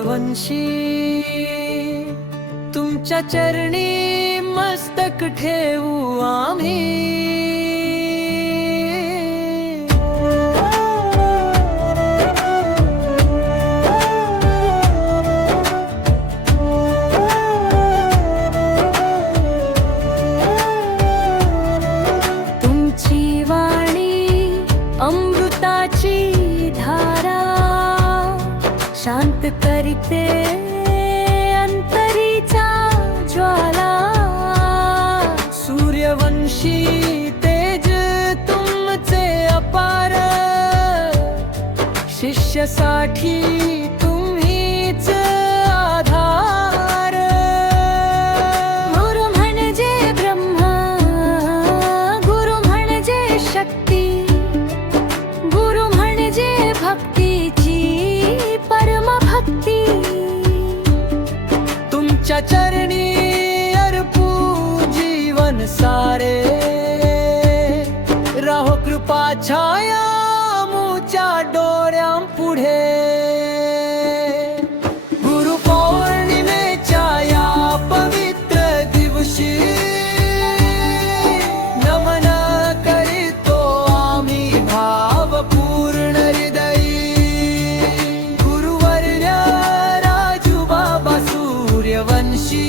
सूर्यवंशी तुमच्या चरणी मस्तक ठेवू आम्ही। तुमची वाणी अमृताची धारा शांत करते अंतरीचा ज्वाला। सूर्यवंशी तेज तुमचे अपार शिष्यासाठी तुम्हीच आधार। गुरु म्हणजे ब्रह्मा गुरु म्हणजे शक्ती गुरु म्हणजे भक्तीची परमभक्ती। तुमच्या चरणी अर्पू जीवन सारे राहो कृपा छाया मुच्या डोळ्यां पुढे। गुरु पौर्णिमेच्या या पवित्र दिवशी नमन करीतो आम्ही भावपूर्ण हृदयी। गुरुवर्य राजू बाबा सूर्यवंशी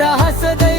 राहा सदैव